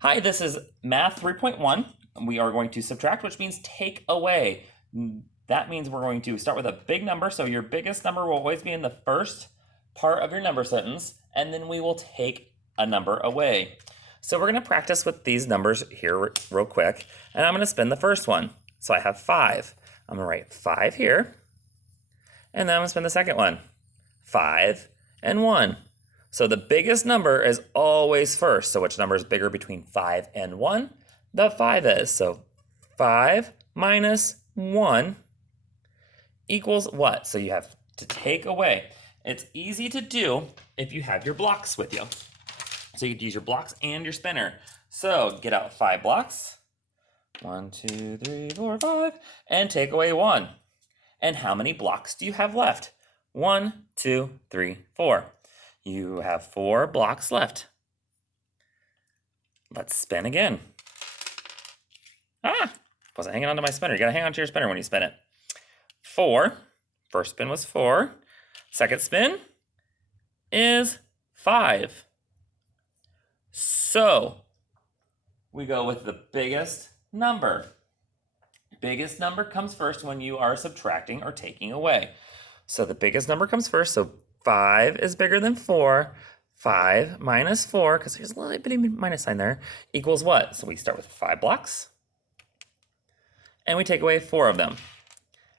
Hi, this is Math 3.1. We are going to subtract, which means take away. That means we're going to start with a big number, so your biggest number will always be in the first part of your number sentence, and then we will take a number away. So we're going to practice with these numbers here real quick, and I'm going to spin the first one. So I have 5. I'm going to write 5 here, and then I'm going to spin the second one. 5 and 1. So the biggest number is always first. So which number is bigger between 5 and 1? The 5 is. So 5 minus 1 equals what? So you have to take away. It's easy to do if you have your blocks with you. So you could use your blocks and your spinner. So get out 5 blocks. 1, 2, 3, 4, 5. And take away 1. And how many blocks do you have left? 1, 2, 3, 4. You have 4 blocks left. Let's spin again. Wasn't hanging onto my spinner. You gotta hang on to your spinner when you spin it. 4. First spin was 4. Second spin is 5. So we go with the biggest number. Biggest number comes first when you are subtracting or taking away. So the biggest number comes first. So 5 is bigger than 4. 5 minus 4, because there's a little bitty minus sign there, equals what? So we start with 5 blocks, and we take away 4 of them.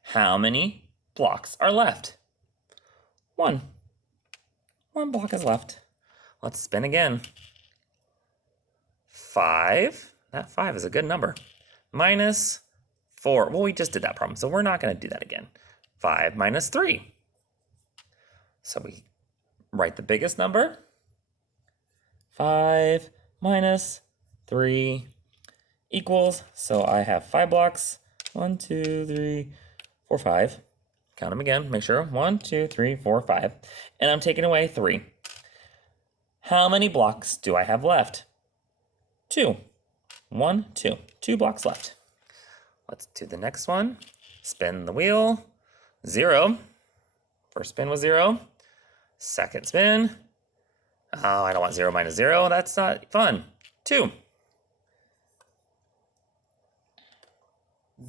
How many blocks are left? 1. 1 block is left. Let's spin again. 5, that 5 is a good number, minus 4. Well, we just did that problem, so we're not going to do that again. 5 minus 3. So we write the biggest number. 5 minus 3 equals, so I have 5 blocks. 1, 2, 3, 4, 5. Count them again, make sure. 1, 2, 3, 4, 5. And I'm taking away 3. How many blocks do I have left? 2. 1, 2. 2 blocks left. Let's do the next one. Spin the wheel. 0. First spin was 0. Second spin. Oh, I don't want 0 minus 0. That's not fun. 2.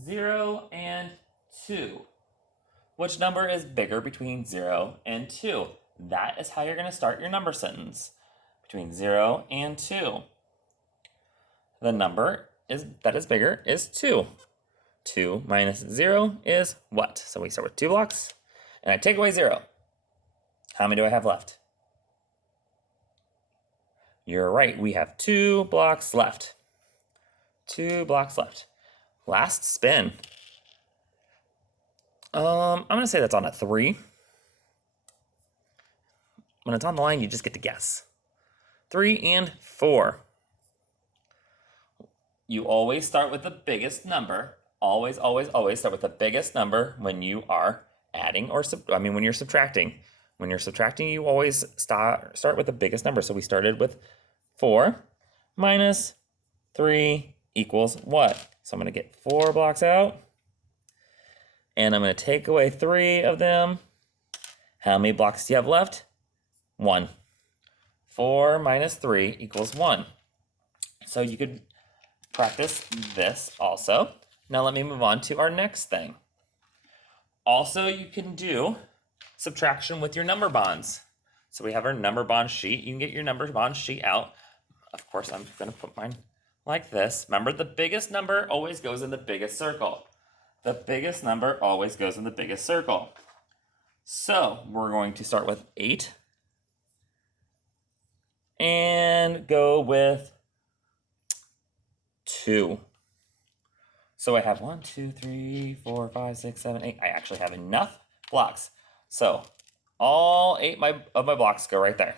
0 and 2. Which number is bigger between 0 and 2? That is how you're going to start your number sentence. Between 0 and 2. The number that is bigger is 2. 2 minus 0 is what? So we start with 2 blocks, and I take away 0. How many do I have left? You're right, we have 2 blocks left. 2 blocks left. Last spin. I'm going to say that's on a 3. When it's on the line, you just get to guess. 3 and 4. You always start with the biggest number. Always, always, always start with the biggest number when you are adding or when you're subtracting. When you're subtracting, you always start with the biggest number. So we started with 4 minus 3 equals what? So I'm going to get 4 blocks out, and I'm going to take away 3 of them. How many blocks do you have left? 1. 4 minus 3 equals 1. So you could practice this also. Now let me move on to our next thing. Also, you can do subtraction with your number bonds. So we have our number bond sheet. You can get your number bond sheet out. Of course, I'm going to put mine like this. Remember, the biggest number always goes in the biggest circle. The biggest number always goes in the biggest circle. So we're going to start with 8 and go with 2. So I have 1, 2, 3, 4, 5, 6, 7, 8. I actually have enough blocks. So all 8 of my blocks go right there.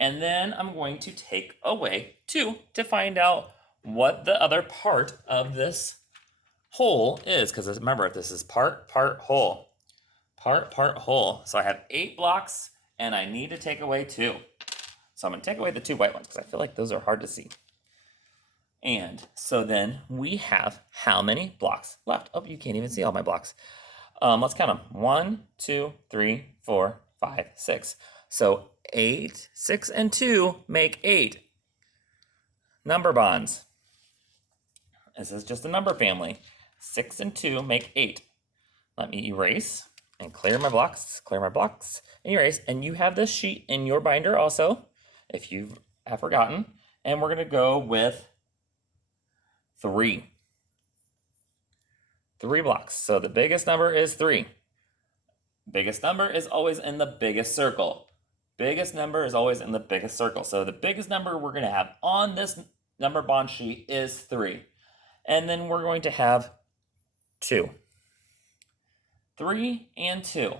And then I'm going to take away 2 to find out what the other part of this whole is. Because remember, this is part, whole. Part, whole. So I have 8 blocks, and I need to take away 2. So I'm going to take away the 2 white ones, because I feel like those are hard to see. And so then we have how many blocks left? Oh, you can't even see all my blocks. Let's count them. 1, 2, 3, 4, 5, 6. So 8, 6, and 2 make 8. number bonds. This is just a number family. 6 and 2 make 8. Let me erase and clear my blocks, and erase. And you have this sheet in your binder also, if you have forgotten. And we're going to go with 3. 3 blocks. So the biggest number is 3. Biggest number is always in the biggest circle. Biggest number is always in the biggest circle. So the biggest number we're going to have on this number bond sheet is 3. And then we're going to have 2. 3 and 2.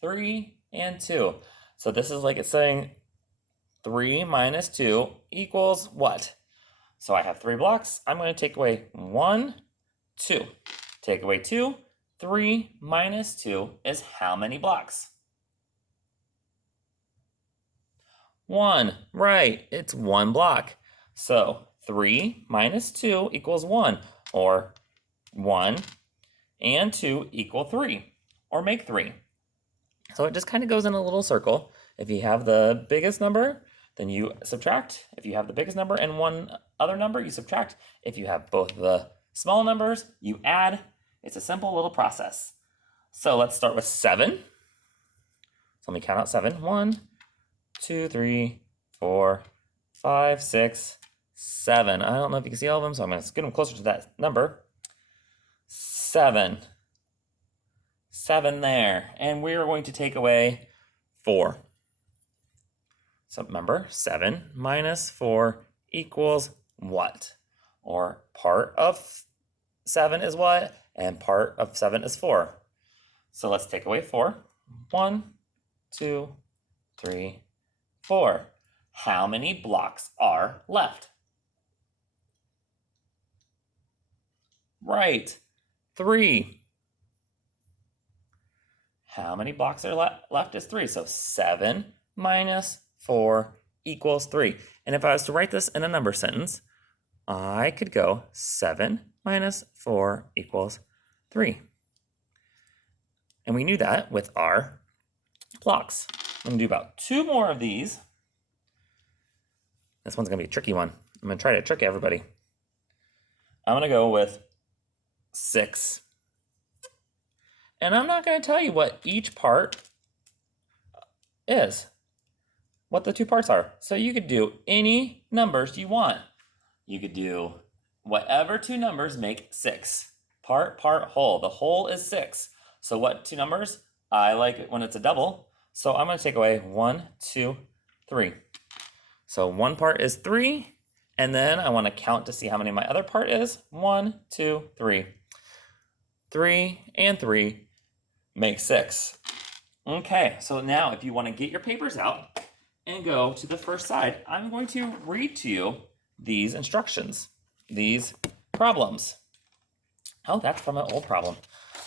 3 and 2. So this is like it's saying 3 minus 2 equals what? So I have 3 blocks. I'm going to take away 1, 2. Take away 2. 3 minus 2 is how many blocks? 1. Right, it's 1 block. So 3 minus 2 equals 1, or 1 and 2 equal 3, or make 3. So it just kind of goes in a little circle. If you have the biggest number, then you subtract. If you have the biggest number and one other number, you subtract. If you have both the small numbers, you add. It's a simple little process. So let's start with 7. So let me count out 7. 1, 2, 3, 4, 5, 6, 7. I don't know if you can see all of them, so I'm going to get them closer to that number. 7. 7 there. And we are going to take away 4. So remember, 7 minus 4 equals what? Or part of 7 is what? And part of 7 is 4. So let's take away 4. 1, 2, 3, 4. How many blocks are left? Right, 3. How many blocks are left is 3. So 7 minus 4 equals 3. And if I was to write this in a number sentence, I could go 7 minus 4 equals 3. And we knew that with our blocks. I'm going to do about 2 more of these. This one's going to be a tricky one. I'm going to try to trick everybody. I'm going to go with 6. And I'm not going to tell you what each part is, what the 2 parts are. So you could do any numbers you want. You could do whatever 2 numbers make 6. Part, whole. The whole is 6. So what 2 numbers? I like it when it's a double. So I'm going to take away 1, 2, 3. So one part is 3. And then I want to count to see how many my other part is. 1, 2, 3. 3 and 3 make 6. Okay, so now if you want to get your papers out and go to the first side, I'm going to read to you these instructions, these problems. Oh, that's from an old problem.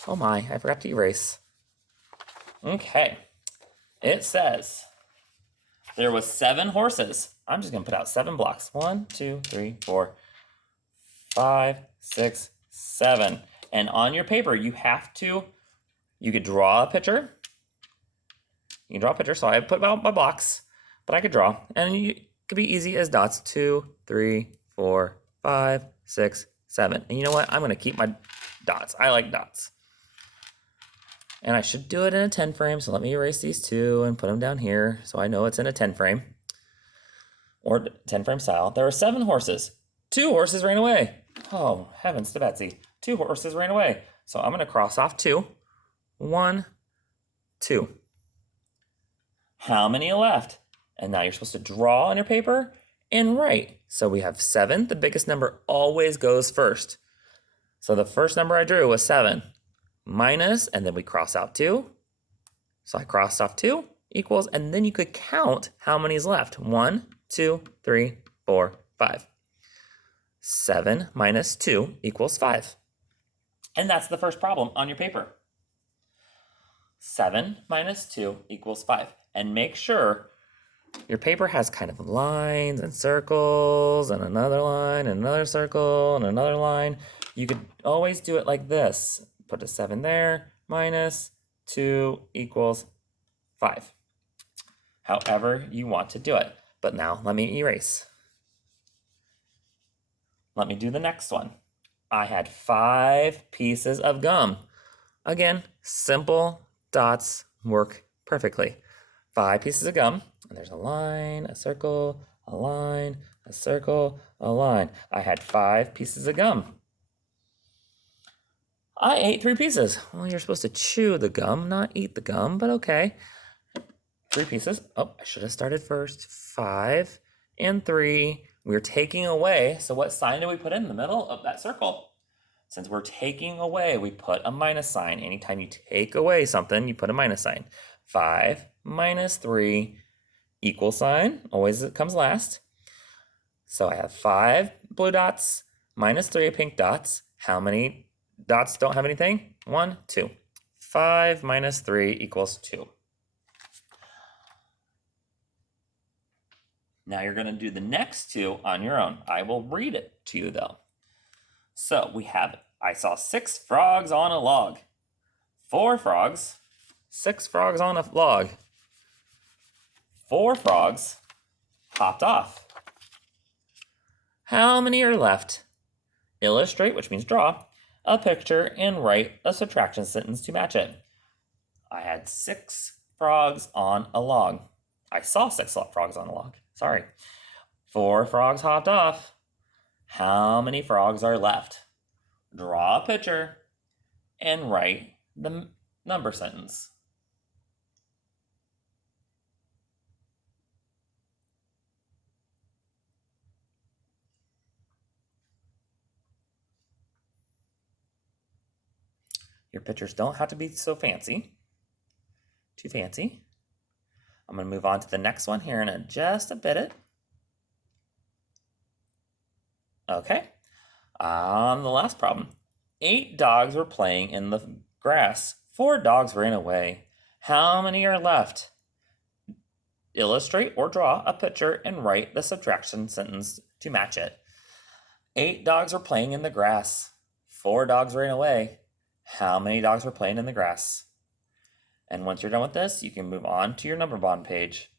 Oh my, I forgot to erase. Okay, it says there was 7 horses. I'm just going to put out 7 blocks. 1, 2, 3, 4, 5, 6, 7. And on your paper, you could draw a picture. You can draw a picture. So I put out my blocks, but I could draw. And it could be easy as dots. 2, 3, 4, 5, 6, 7. And you know what? I'm going to keep my dots. I like dots. And I should do it in a 10 frame. So let me erase these 2 and put them down here so I know it's in a 10 frame. Or 10 frame style. There are 7 horses. 2 horses ran away. Oh, heavens to Betsy. 2 horses ran away. So I'm going to cross off 2. 1, 2. How many are left? And now you're supposed to draw on your paper and write. So we have 7. The biggest number always goes first. So the first number I drew was 7. Minus, and then we cross out 2. So I crossed off 2 equals, and then you could count how many is left. 1, 2, 3, 4, 5. 7 minus 2 equals 5. And that's the first problem on your paper. 7 minus 2 equals 5. And make sure your paper has kind of lines and circles and another line and another circle and another line. You could always do it like this. Put a 7 there, minus 2 equals 5. However you want to do it. But now let me erase. Let me do the next one. I had 5 pieces of gum. Again, simple dots work perfectly. 5 pieces of gum, and there's a line, a circle, a line, a circle, a line. I had 5 pieces of gum. I ate 3 pieces. Well, you're supposed to chew the gum, not eat the gum, but okay. 3 pieces. Oh, I should have started first. 5 and 3. We're taking away. So what sign do we put in the middle of that circle? Since we're taking away, we put a minus sign. Anytime you take away something, you put a minus sign. 5 minus 3 equal sign. Always it comes last. So I have 5 blue dots minus 3 pink dots. How many dots don't have anything? 1, 2. 5 minus 3 equals 2. Now you're going to do the next 2 on your own. I will read it to you though. So we have, I saw 6 frogs on a log. 4 frogs, 6 frogs on a log. 4 frogs hopped off. How many are left? Illustrate, which means draw, a picture and write a subtraction sentence to match it. I had 6 frogs on a log. I saw 6 frogs on a log. Sorry. 4 frogs hopped off. How many frogs are left? Draw a picture and write the number sentence. Your pictures don't have to be so fancy. Too fancy. I'm going to move on to the next one here in just a bit. Okay. On the last problem. 8 dogs were playing in the grass. 4 dogs ran away. How many are left? Illustrate or draw a picture and write the subtraction sentence to match it. 8 dogs were playing in the grass. 4 dogs ran away. How many dogs were playing in the grass? And once you're done with this, you can move on to your number bond page.